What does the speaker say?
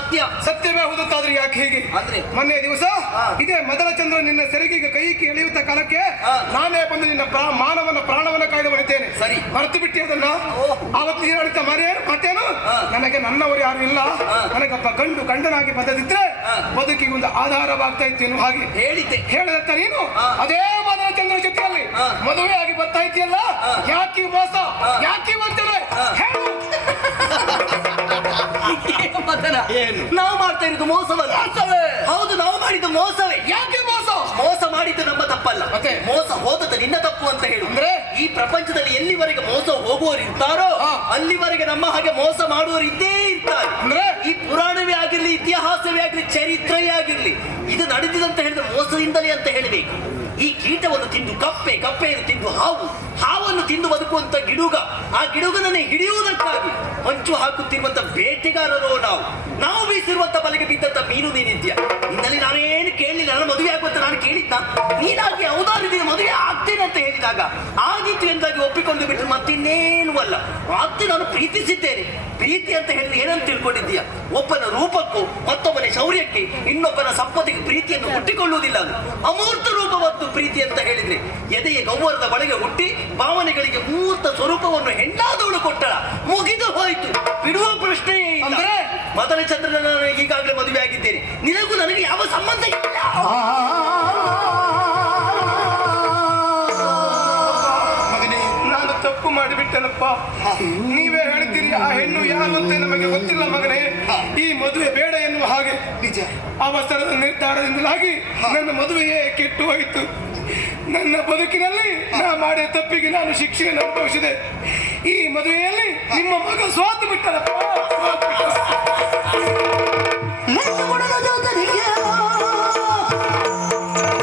ಸತ್ಯ. ಸತ್ಯವೇ ಹೌದಾದ್ರೆ ಯಾಕೆ ಹೀಗೆ ಅಂದ್ರೆ ಮೊನ್ನೆ ದಿವಸ ಇದೇ ಮೊದಲ ಚಂದ್ರ ನಿನ್ನ ಸೆರಗಿಗೆ ಕೈಗೆ ಎಳೆಯುತ್ತ ಕಾಲಕ್ಕೆ ನಾನೇ ಬಂದು ನಿನ್ನ ಮಾನವನ ಪ್ರಾಣವನ್ನ ಕಾಯ್ದು ಬಳಿತೇನೆ. ಸರಿ, ಮರೆತು ಬಿಟ್ಟಿ ಅದನ್ನ. ಆವತ್ತು ನೀನು ಹೇಳಿದ ಮತ್ತೇನು, ನನಗೆ ನನ್ನವರು ಯಾರು ಇಲ್ಲ, ನನಗೊಬ್ಬ ಗಂಡನಾಗಿ ಬಂದದಿದ್ರೆ ಬದುಕಿಗೆ ಒಂದು ಆಧಾರವಾಗ್ತಾ ಇತ್ತು ಹಾಗೆ ಹೇಳಿದಂತ ನೀನು ಅದೇ ಮೊದಲ ಚಂದ್ರ ಜೊತೆಯಲ್ಲಿ ಮದುವೆ ಆಗಿ ಬರ್ತಾ ಇದ್ದೀಯಲ್ಲ, ಯಾಕೆ ಮೋಸ, ಯಾಕೆ ವಂಚನೆ ಹೇಳು. ಏನು ನಾವು ಮಾಡ್ತಾ ಇರೋದು ಮೋಸವಲ್ಲ? ಹೌದು, ನಾವು ಮಾಡಿದ್ದು ಮೋಸವೇ. ಯಾಕೆ ಮೋಸ? ಮೋಸ ಮಾಡಿದ್ದು ನಮ್ಮ ತಪ್ಪಲ್ಲ, ಮತ್ತೆ ಮೋಸ ಹೋದದ್ದು ನಿನ್ನ ತಪ್ಪು ಅಂತ ಹೇಳು. ಅಂದ್ರೆ ಈ ಪ್ರಪಂಚದಲ್ಲಿ ಎಲ್ಲಿವರೆಗೆ ಮೋಸ ಹೋಗುವವರು ಇರ್ತಾರೋ ಅಲ್ಲಿವರೆಗೆ ನಮ್ಮ ಹಾಗೆ ಮೋಸ ಮಾಡುವವರು ಇದ್ದೇ ಇರ್ತಾರೆ. ಅಂದ್ರೆ ಈ ಪುರಾಣವೇ ಆಗಿರ್ಲಿ, ಇತಿಹಾಸವೇ ಆಗಿರ್ಲಿ, ಚರಿತ್ರೆಯೇ ಆಗಿರ್ಲಿ, ಇದು ನಡೆದಿದಂತ ಹೇಳಿದ್ರೆ ಮೋಸದಿಂದಲೇ ಅಂತ ಹೇಳಬೇಕು. ಈ ಕೀಟವನ್ನು ತಿಂದು ಕಪ್ಪೆಯನ್ನು ತಿಂದು ಹಾವನ್ನು ತಿಂದು ಬದುಕುವಂತ ಗಿಡುಗ, ಆ ಗಿಡುಗನನ್ನೇ ಹಿಡಿಯುವುದಕ್ಕಾಗಿ ಹೊಂಚು ಹಾಕುತ್ತಿರುವಂತ ಬೇಟೆಗಾರರು ನಾವು ಬೀಸಿರುವಂತ ಬಲೆಗೆ ಬಿದ್ದಂತ ಮೀನು ನೀನಿದ್ಯಾ. ಇನ್ನಲ್ಲಿ ನಾನೇನು ಕೇಳಲಿಲ್ಲ, ನನ್ನ ಮದುವೆ ಆಗುವಂತ ನಾನು ಕೇಳಿದ್ದ, ನೀನಾಗಿ ಯಾವುದಾದ್ರೂ ಮದುವೆ ಆಗ್ತೇನೆ ಅಂತ ಹೇಳಿದಾಗ ಆಗಿತ್ತು ಎಂದಾಗಿ ಒಪ್ಪಿಕೊಂಡು ಬಿಟ್ಟು ಮತ್ತಿನ್ನೇನು ಅಲ್ಲ. ಮತ್ತೆ ನಾನು ಪ್ರೀತಿಸಿದ್ದೇನೆ. ಪ್ರೀತಿ ಅಂತ ಹೇಳಿದ್ರೆ ಏನಂತ ತಿಳ್ಕೊಂಡಿದ್ದೀಯಾ? ಒಬ್ಬನ ರೂಪಕ್ಕೂ ಮತ್ತೊಬ್ಬನ ಶೌರ್ಯಕ್ಕೆ ಇನ್ನೊಬ್ಬನ ಸಂಪತ್ತಿಗೆ ಪ್ರೀತಿಯನ್ನು ಹುಟ್ಟಿಕೊಳ್ಳುವುದಿಲ್ಲ. ಅದು ಅಮೂರ್ತ ರೂಪವತ್ತು ಪ್ರೀತಿ ಅಂತ ಹೇಳಿದ್ರೆ. ಎದೆಯ ಗೌವರದ ಒಳಗೆ ಹುಟ್ಟಿ ಭಾವನೆಗಳಿಗೆ ಮೂರ್ತ ಸ್ವರೂಪವನ್ನು ಹೆಣ್ಣಾದವಳು ಕೊಟ್ಟಳ, ಮುಗಿದು ಹೋಯಿತು, ಬಿಡುವ ಪ್ರಶ್ನೆಯೇ ಇಲ್ಲ. ಅಂದ್ರೆ ಮೊದಲ ಚಂದ್ರನ ಈಗಾಗಲೇ ಮದುವೆ ಆಗಿದ್ದೇನೆ, ನಿನಗೂ ನನಗೆ ಯಾವ ಸಂಬಂಧ ಇಲ್ಲ. ತಪ್ಪು ಮಾಡಿಬಿಟ್ಟನಪ್ಪ. ನೀವೇ ಹೇಳ್ತೀರಿ ಆ ಹೆಣ್ಣು ಯಾರು ಅಂತ ನಮಗೆ ಗೊತ್ತಿಲ್ಲ ಮಗನೇ. ಈ ಮದುವೆ ಬೇಡ ಎನ್ನುವ ಹಾಗೆ ನಿಜ ಅವಸರದ ನಿರ್ಧಾರದಿಂದಲಾಗಿ ನನ್ನ ಮದುವೆಯೇ ಕೆಟ್ಟು ಹೋಯಿತು. ನನ್ನ ಬದುಕಿನಲ್ಲಿ ನಾ ಮಾಡಿದ ತಪ್ಪಿಗೆ ನಾನು ಶಿಕ್ಷೆಯನ್ನು ಅನುಭವಿಸಿದೆ. ಈ ಮದುವೆಯಲ್ಲಿ ನಿಮ್ಮ ಮಗ ಸೋತು ಬಿಟ್ಟನಪ್ಪ.